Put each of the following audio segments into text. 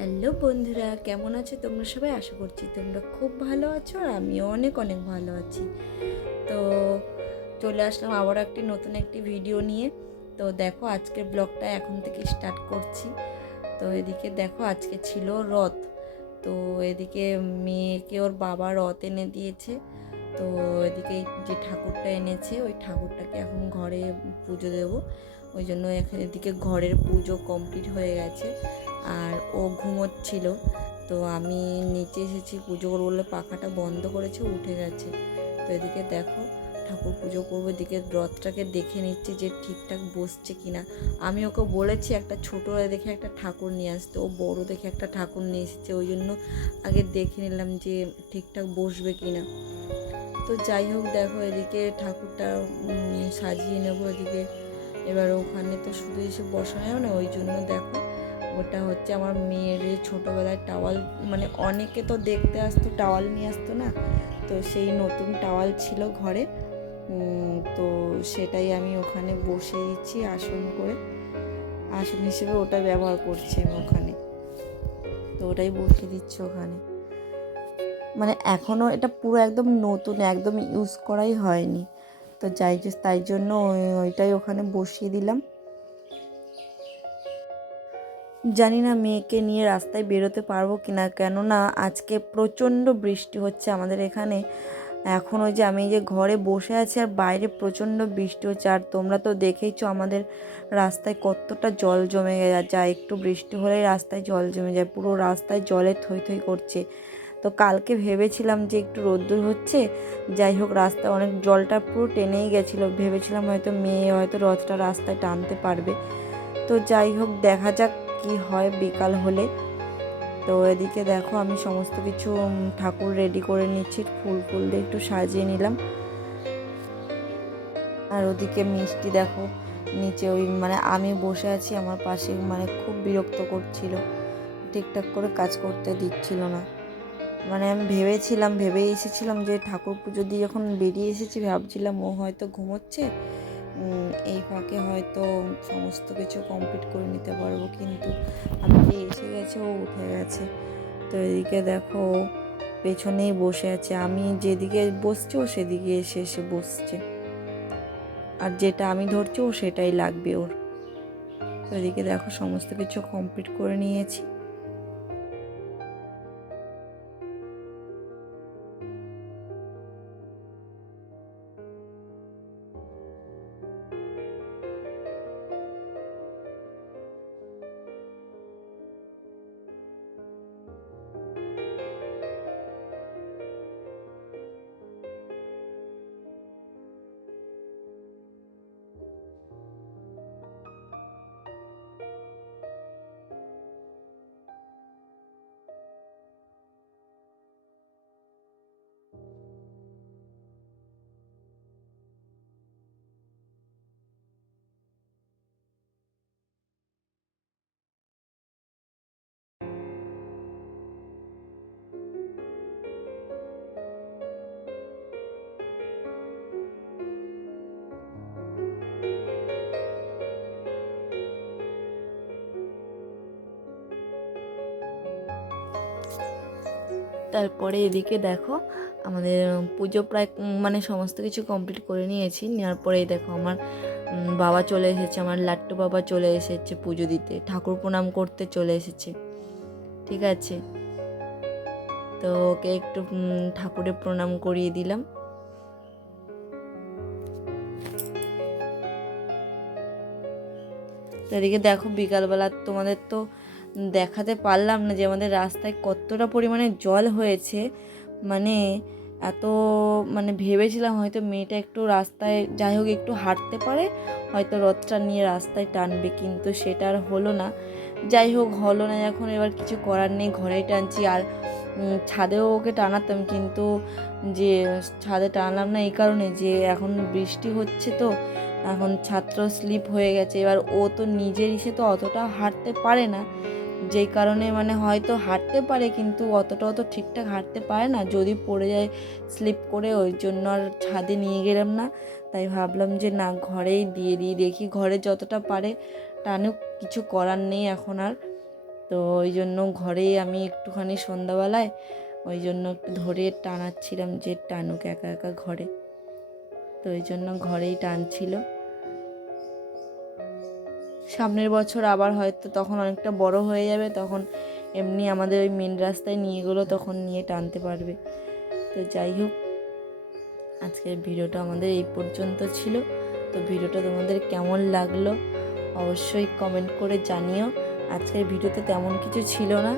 Hello বন্ধুরা, কেমন আছো তোমরা সবাই? আশা করছি তোমরা খুব ভালো আছো আর আমিও অনেক অনেক ভালো আছি। তো চলে আসলাম আবার একটি নতুন একটি ভিডিও নিয়ে। তো দেখো আজকের ব্লগটা এখন থেকে স্টার্ট করছি। তো এদিকে দেখো আজকে ছিল রথ। তো এদিকে মেয়েকে ওর বাবা রথ এনে দিয়েছে। তো এদিকে যে ঠাকুরটা এনেছে, ওই ঠাকুরটাকে এখন ঘরে পুজো দেবো। ওই জন্য এখানে এদিকে ঘরের পুজো কমপ্লিট হয়ে গেছে। আর ও ঘুমোচ্ছিল। তো আমি নিচে এসেছি, পুজো করব বলে পাখাটা বন্ধ করেছে, উঠে গেছে। তো এদিকে দেখো, ঠাকুর পুজো করব, এদিকে রথটাকে দেখে নিচ্ছে যে ঠিকঠাক বসছে কিনা। আমি ওকে বলেছি একটা ছোটো দেখে একটা ঠাকুর নিয়ে আসতে, ও বড় দেখে একটা ঠাকুর নিয়ে এসেছে, ওই জন্য আগে দেখে নিলাম যে ঠিকঠাক বসবে কিনা। তো যাই হোক, দেখো এদিকে ঠাকুরটা সাজিয়ে নেব এদিকে। এবার ওখানে তো শুধু এসে বসানো যাবে না, ওই জন্য দেখো ওটা হচ্ছে আমার মেয়ের ছোটোবেলায় টাওয়াল মানে অনেকে তো দেখতে আসতো, টাওয়াল নিয়ে আসতো না? তো সেই নতুন টাওয়াল ছিল ঘরে। তো সেটাই আমি ওখানে বসে দিচ্ছি আসন করে। আসন হিসেবে ওটা ব্যবহার করছি আমি ওখানে। তো ওটাই বসে দিচ্ছি ওখানে। মানে এখনও এটা পুরো একদম নতুন, একদম ইউজ করাই হয়নি। তো যাই, তাই জন্য ওই- ওইটাই ওখানে বসিয়ে দিলাম। জানি না মেয়েকে নিয়ে রাস্তায় বেরোতে পারব কি না কেননা আজকে প্রচণ্ড বৃষ্টি হচ্ছে আমাদের এখানে। এখন ওই যে আমি যে ঘরে বসে আছি আর বাইরে প্রচণ্ড বৃষ্টি হচ্ছে, আর তোমরা তো দেখেইছো আমাদের রাস্তায় কতটা জল জমে যায় একটু বৃষ্টি হলেই রাস্তায় জল জমে যায়, পুরো রাস্তায় জলে থই থই করছে। তো কালকে ভেবেছিলাম যে একটু রোদ্দুর হচ্ছে, যাই হোক রাস্তায় অনেক জলটা পুরো টেনেই গেছিল, ভেবেছিলাম হয়তো মেয়ে হয়তো রথটা রাস্তায় টানতে পারবে। তো যাই হোক দেখা যাক কি হয় বিকাল হলে। তো এদিকে দেখো আমি সমস্ত কিছু ঠাকুর রেডি করে নিচ্ছি। ফুল ফুল দিয়ে একটু সাজিয়ে নিলাম। আর ওদিকে মিষ্টি দেখো, নিচে ওই মানে আমি বসে আছি, আমার পাশে মানে খুব বিরক্ত করছিল। ঠিকঠাক করে কাজ করতে দিচ্ছিল না। মানে আমি ভেবেছিলাম ভেবে এসেছিলাম যে ঠাকুর পুজো দিয়ে যখন বেরিয়ে এসেছি, ভাবছিলাম ও হয়তো ঘুমোচ্ছে। এই ফাঁকে হয়তো সমস্ত কিছু কমপ্লিট করে নিতে পারব, কিন্তু আমি যে এসে গেছে, ও উঠে গেছে। তো এদিকে দেখো পেছনেই বসে আছে। আমি যেদিকে বসছি, ও সেদিকে এসে এসে বসছে। আর যেটা আমি ধরছি, ও সেটাই লাগবে ওর। তো এদিকে দেখো, সমস্ত কিছু কমপ্লিট করে নিয়েছি। তারপরে এদিকে দেখো আমাদের পুজো প্রায় মানে সমস্ত কিছু কমপ্লিট করে নিয়েছি। নেওয়ার পরে এই দেখো আমার বাবা চলে এসেছে আমার লাট্টু বাবা চলে এসেছে পুজো দিতে ঠাকুর প্রণাম করতে চলে এসেছে ঠিক আছে? তো ওকে একটু উম, ঠাকুরের প্রণাম করিয়ে দিলাম। এদিকে দেখো বিকালবেলা তোমাদের তো দেখাতে পারলাম না যে আমাদের রাস্তায় কতটা পরিমাণে জল হয়েছে। মানে এত মানে ভেবেছিলাম হয়তো মেয়েটা একটু রাস্তায়, যাই হোক একটু হাঁটতে পারে, হয়তো রথটা নিয়ে রাস্তায় টানবে, কিন্তু সেটা আর হলো না। যাই হোক, হলো না, এখন এবার কিছু করার নেই, ঘরেই টানছি। আর ছাদেও ওকে টানাতাম, কিন্তু যে ছাদে টানলাম না এই কারণে, যে এখন বৃষ্টি হচ্ছে তো, এখন ছাত্র স্লিপ হয়ে গেছে। এবার ও তো নিজের ইসে তো অতটা হাঁটতে পারে না। যেই কারণে মানে হয়তো হাঁটতে পারে, কিন্তু অতটা তো ঠিকঠাক হাঁটতে পারে না। যদি পড়ে যায়, স্লিপ করে ওই জন্য আর ছাদে নিয়ে গেলাম না। তাই ভাবলাম যে না, ঘরেই দিয়ে দিই, দেখি ঘরে যতটা পারে টানুক, কিছু করার নেই এখন আর। তো ওই জন্য ঘরেই আমি একটুখানি সন্ধ্যাবেলায় ওই জন্য একটু ধরে টানাচ্ছিলাম যে টানুক একা একা ঘরে। তো ওই জন্য ঘরেই টানছিল। সামনের বছর আবার হয়তো তখন অনেকটা বড় হয়ে যাবে, তখন এমনি আমাদের ওই মেন রাস্তায় নিয়ে গেলো, তখন নিয়ে টানতে পারবে। তো যাই হোক, আজকের ভিডিওটা আমাদের এই পর্যন্ত ছিল। তো ভিডিওটা তোমাদের কেমন লাগল অবশ্যই কমেন্ট করে জানিও। আজকের ভিডিওতে তেমন কিছু ছিল না,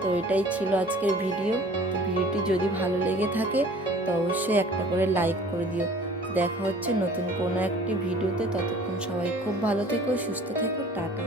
তো এটাই ছিল আজকের ভিডিও। তো ভিডিওটি যদি ভালো লেগে থাকে, তো অবশ্যই একটা করে লাইক করে দিও। দেখা হচ্ছে নতুন কোনো একটি ভিডিওতে। ততক্ষণ সবাই খুব ভালো থেকো সুস্থ থেকো টাটা।